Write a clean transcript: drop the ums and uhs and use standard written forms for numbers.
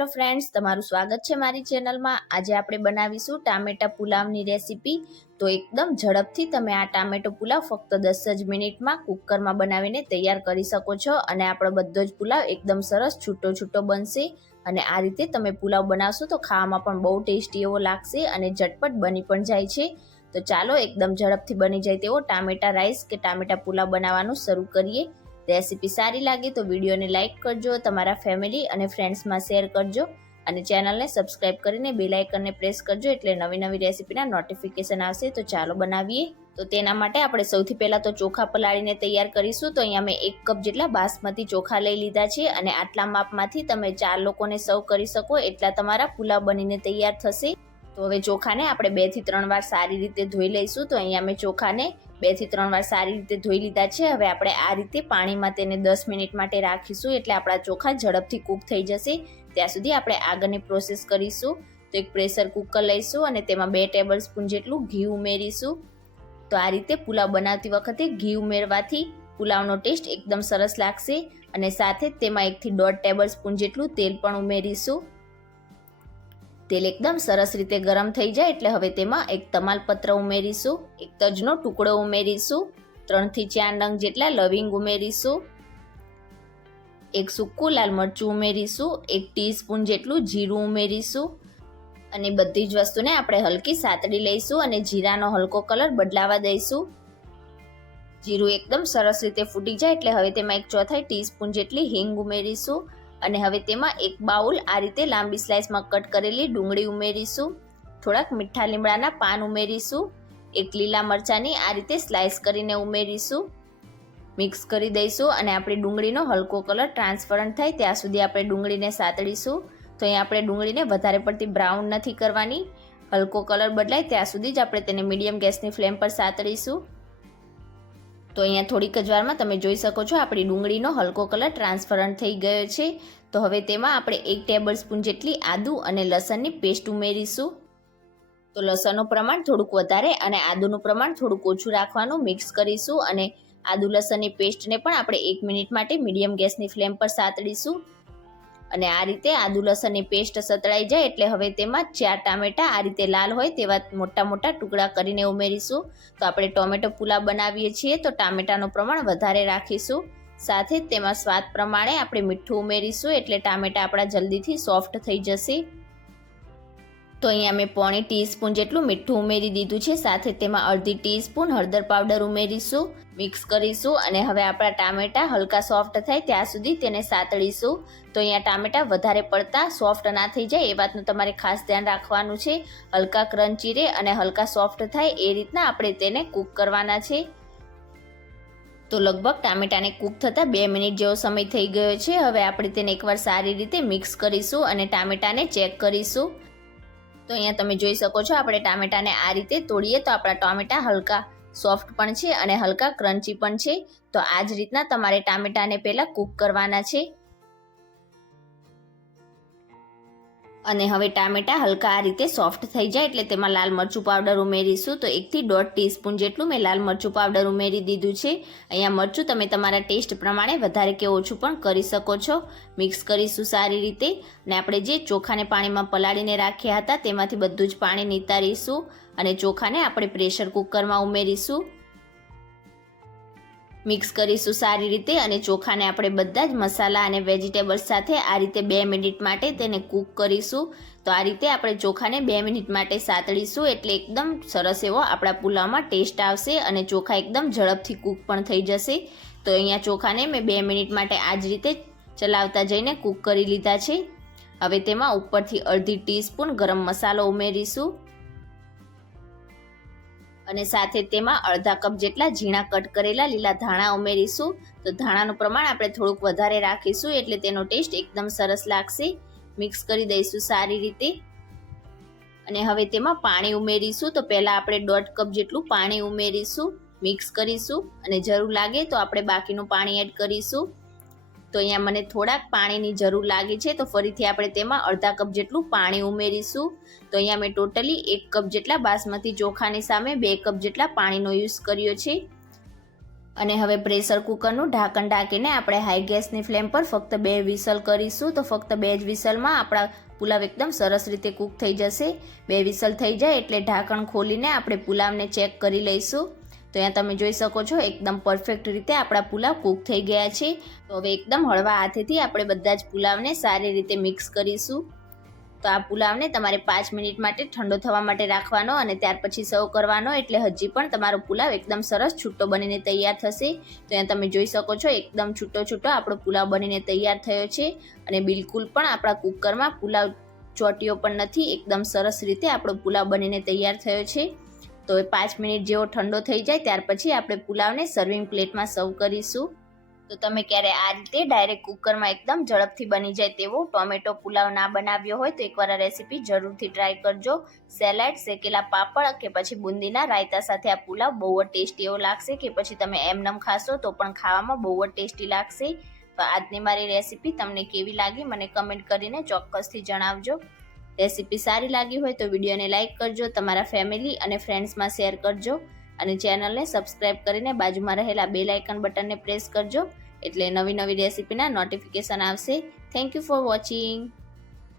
Hello friends, તમારું સ્વાગત છે મારી ચેનલમાં। આજે આપણે બનાવીશું ટામેટા પુલાવની રેસીપી। તો એકદમ ઝડપથી તમે આ ટામેટો પુલાવ ફક્ત 10 જ મિનિટમાં કુકરમાં બનાવીને તૈયાર કરી શકો છો અને આપણો બધો જ પુલાવ એકદમ સરસ છૂટો છૂટો બનશે। અને આ રીતે તમે પુલાવ બનાવશો તો ખાવામાં પણ બહુ ટેસ્ટી એવો લાગશે અને ઝટપટ બની પણ જાય છે। તો ચાલો એકદમ ઝડપથી બની જાય તેવો ટામેટા રાઈસ કે ટામેટા પુલાવ બનાવવાનું શરૂ કરીએ। રેસીપી સારી લાગે તો વિડીયોને લાઇક કરજો, તમારા ફેમિલી અને ફ્રેન્ડ્સમાં શેર કરજો અને ચેનલને સબસ્ક્રાઇબ કરીને બેલ આઇકનને પ્રેસ કરજો એટલે નવી નવી રેસીપીના નોટિફિકેશન આવશે। તો ચાલો બનાવીએ। તો તેના માટે આપણે સૌથી પહેલાં તો ચોખા પલાળીને તૈયાર કરીશું। તો અહીંયા મેં 1 કપ જેટલા બાસમતી ચોખા લઈ લીધા છે અને આટલા માપમાંથી તમે 4 લોકોને સર્વ કરી શકો એટલા તમારા પુલાવ બનીને તૈયાર થશે। તો હવે ચોખાને આપણે 2 થી 3 વાર સારી રીતે ધોઈ લઈશું। તો અહીંયા મેં ચોખાને 2 થી 3 વાર સારી રીતે ધોઈ લીધા છે। હવે આપણે આ રીતે પાણીમાં તેને 10 મિનિટ માટે રાખીશું એટલે આપણા ચોખા ઝડપથી કૂક થઈ જશે। ત્યાં સુધી આપણે આગળની પ્રોસેસ કરીશું। તો એક પ્રેશર કુકર લઈશું અને તેમાં 2 ટેબલ સ્પૂન જેટલું ઘી ઉમેરીશું। તો આ રીતે પુલાવ બનાવતી વખતે ઘી ઉમેરવાથી પુલાવનો ટેસ્ટ એકદમ સરસ લાગશે અને સાથે જ તેમાં 1 થી 1.5 ટેબલ સ્પૂન જેટલું તેલ પણ ઉમેરીશું। તેલ એકદમ સરસ રીતે ગરમ થઈ જાય એટલે હવે તેમાં એક તમાલપત્ર ઉમેરીશું, એક તજનો ટુકડો ઉમેરીશું, 3 થી 4 નંગ જેટલા લવિંગ ઉમેરીશું, એક સૂકું લાલ મરચું ઉમેરીશું, 1 ટીસ્પૂન જેટલું જીરું ઉમેરીશું અને બધી જ વસ્તુને આપણે હલકી સાતડી લઈશું અને જીરાનો હલકો કલર બદલાવા દઈશું। જીરું એકદમ સરસ રીતે ફૂટી જાય એટલે હવે તેમાં 1/4 ટીસ્પૂન જેટલી હિંગ ઉમેરીશું અને હવે તેમાં 1 બાઉલ આ રીતે લાંબી સ્લાઇસમાં કટ કરેલી ડુંગળી ઉમેરીશું, થોડાક મીઠા લીમડાના પાન ઉમેરીશું, 1 લીલા મરચાંની આ રીતે સ્લાઇસ કરીને ઉમેરીશું, મિક્સ કરી દઈશું અને આપણી ડુંગળીનો હલકો કલર ટ્રાન્સપરન્ટ થાય ત્યાં સુધી આપણે ડુંગળીને સાતડીશું। તો અહીં આપણે ડુંગળીને વધારે પડતી બ્રાઉન નથી કરવાની, હલકો કલર બદલાય ત્યાં સુધી જ આપણે તેને મીડિયમ ગેસની ફ્લેમ પર સાતડીશું। તો અહીંયા થોડીક જ વારમાં તમે જોઈ શકો છો આપણી ડુંગળીનો હલકો કલર ટ્રાન્સપરન્ટ થઈ ગયો છે। તો હવે તેમાં આપણે 1 ટેબલ સ્પૂન જેટલી આદુ અને લસણની પેસ્ટ ઉમેરીશું। તો લસણનું પ્રમાણ થોડુંક વધારે અને આદુનું પ્રમાણ થોડુંક ઓછું રાખવાનું, મિક્સ કરીશું અને આદુ લસણની પેસ્ટને પણ આપણે 1 મિનિટ માટે મીડિયમ ગેસની ફ્લેમ પર સાતડીશું। અને આ રીતે આદુ લસણની પેસ્ટ સતળાઈ જાય એટલે હવે તેમાં 4 ટામેટા આ રીતે લાલ હોય તેવા મોટા મોટા ટુકડા કરીને ઉમેરીશું। તો આપણે ટોમેટો પુલાવ બનાવીએ છીએ તો ટામેટાનું પ્રમાણ વધારે રાખીશું, સાથે જ તેમાં સ્વાદ પ્રમાણે આપણે મીઠું ઉમેરીશું એટલે ટામેટા આપણા જલ્દીથી સોફ્ટ થઈ જશે। તો અહીંયા મેં 1/4 ટીસ્પૂન જેટલું મીઠું ઉમેરી દીધું છે, સાથે તેમાં 1/2 ટીસ્પૂન હળદર પાવડર ઉમેરીશું, મિક્સ કરીશું અને હવે આપણા ટામેટા હલકા સોફ્ટ થાય ત્યાં સુધી તેને સાતળીશું। તો અહીંયા ટામેટા વધારે પડતા સોફ્ટ ના થઈ જાય એ વાતનું તમારે ખાસ ધ્યાન રાખવાનું છે, હલકા ક્રન્ચી રહે અને હલકા સોફ્ટ થાય એ રીતના આપણે તેને કૂક કરવાના છે। તો લગભગ ટામેટાને કૂક થતાં 2 મિનિટ જેવો સમય થઈ ગયો છે। હવે આપણે તેને એકવાર સારી રીતે મિક્સ કરીશું અને ટામેટાને ચેક કરીશું। તો અહીંયા તમે જોઈ શકો છો આપણે ટામેટાને આ રીતે તોડીએ તો આપણા ટામેટા હલકા સોફ્ટ પણ છે અને હલકા ક્રન્ચી પણ છે। તો આ જ રીતના તમારે ટામેટાને પહેલાં કૂક કરવાના છે અને હવે ટામેટા હલકા આ રીતે સોફ્ટ થઈ જાય એટલે તેમાં લાલ મરચું પાવડર ઉમેરીશું। તો 1 થી 1.5 ટીસ્પૂન જેટલું મેં લાલ મરચું પાવડર ઉમેરી દીધું છે। અહીંયા મરચું તમે તમારા ટેસ્ટ પ્રમાણે વધારે કે ઓછું પણ કરી શકો છો। મિક્સ કરીશું સારી રીતે અને આપણે જે ચોખાને પાણીમાં પલાળીને રાખ્યા હતા તેમાંથી બધું જ પાણી નિતારીશું અને ચોખાને આપણે પ્રેશર કુકરમાં ઉમેરીશું, મિક્સ કરીશું સારી રીતે અને ચોખાને આપણે બધા જ મસાલા અને વેજીટેબલ્સ સાથે આ રીતે 2 મિનિટ માટે તેને કૂક કરીશું। તો આ રીતે આપણે ચોખાને 2 મિનિટ માટે સાતળીશું એટલે એકદમ સરસ એવો આપણા પુલાવમાં ટેસ્ટ આવશે અને ચોખા એકદમ ઝડપથી કૂક પણ થઈ જશે। તો અહીંયા ચોખાને મેં 2 મિનિટ માટે આ જ રીતે ચલાવતા જઈને કૂક કરી લીધા છે। હવે તેમાં ઉપરથી 1/2 ટીસ્પૂન ગરમ મસાલો ઉમેરીશું અને સાથે તેમાં અડધા કપ જેટલા ઝીણા કટ કરેલા લીલા ધાણા ઉમેરીશું। તો ધાણાનું પ્રમાણ આપણે થોડુંક વધારે રાખીશું એટલે તેનો ટેસ્ટ એકદમ સરસ લાગશે। મિક્સ કરી દઈશું સારી રીતે અને હવે તેમાં પાણી ઉમેરીશું। તો પહેલાં આપણે 1.5 કપ જેટલું પાણી ઉમેરીશું, મિક્સ કરીશું અને જરૂર લાગે તો આપણે બાકીનું પાણી એડ કરીશું। તો અહીંયા મને થોડાક પાણીની જરૂર લાગી છે તો ફરીથી આપણે તેમાં અડધા કપ જેટલું પાણી ઉમેરીશું। તો અહીંયા મેં ટોટલી 1 કપ જેટલા બાસમતી ચોખાની સામે 2 કપ જેટલા પાણીનો યુઝ કર્યો છે અને હવે પ્રેશર કુકરનું ઢાંકણ ઢાંકીને આપણે હાઈ ગેસની ફ્લેમ પર ફક્ત 2 વિસલ કરીશું. તો ફક્ત 2 જ વિસલમાં આપણા પુલાવ એકદમ સરસ રીતે કૂક થઈ જશે. 2 વિસલ થઈ જાય એટલે ઢાંકણ ખોલીને આપણે પુલાવને ચેક કરી લઈશું. તો અહીંયા તમે જોઈ શકો છો એકદમ પરફેક્ટ રીતે આપણા પુલાવ કૂક થઈ ગયા છે. તો હવે એકદમ હળવા હાથેથી આપણે બધા જ પુલાવને સારી રીતે મિક્સ કરીશું. તો આ પુલાવને તમારે 5 મિનિટ માટે ઠંડો થવા માટે રાખવાનો અને ત્યાર પછી સર્વ કરવાનો, એટલે હજી પણ તમારો પુલાવ એકદમ સરસ છૂટો બનીને તૈયાર થશે. તો અહીંયા તમે જોઈ શકો છો એકદમ છૂટો આપણો પુલાવ બનીને તૈયાર થયો છે અને બિલકુલ પણ આપણા કુકરમાં પુલાવ ચોટ્યો પણ નથી. એકદમ સરસ રીતે આપણો પુલાવ બનીને તૈયાર થયો છે. તો 5 મિનિટ જેવો ઠંડો થઈ જાય ત્યાર પછી આપણે પુલાવને સર્વિંગ પ્લેટમાં સર્વ કરીશું. તો તમે ક્યારે આ રીતે ડાયરેક્ટ કુકરમાં એકદમ ઝડપથી બની જાય તેવો ટોમેટો પુલાવ ના બનાવ્યો હોય તો એકવાર આ રેસીપી જરૂરથી ટ્રાય કરજો. સેલેડ, શેકેલા પાપડ કે પછી બુંદીના રાયતા સાથે આ પુલાવ બહુ જ ટેસ્ટી એવો લાગશે, કે પછી તમે એમનેમ ખાશો તો પણ ખાવામાં બહુ જ ટેસ્ટી લાગશે. તો આજની મારી રેસીપી તમને કેવી લાગી મને કમેન્ટ કરીને ચોક્કસથી જણાવજો. રેસીપી સારી લાગી હોય તો વિડીયોને લાઇક કરજો, તમારા ફેમિલી અને ફ્રેન્ડ્સમાં શેર કરજો અને ચેનલને સબસ્ક્રાઇબ કરીને બાજુમાં રહેલા બેલ આઇકન બટનને પ્રેસ કરજો, એટલે નવી રેસીપીના નોટિફિકેશન આવશે. Thank you for watching.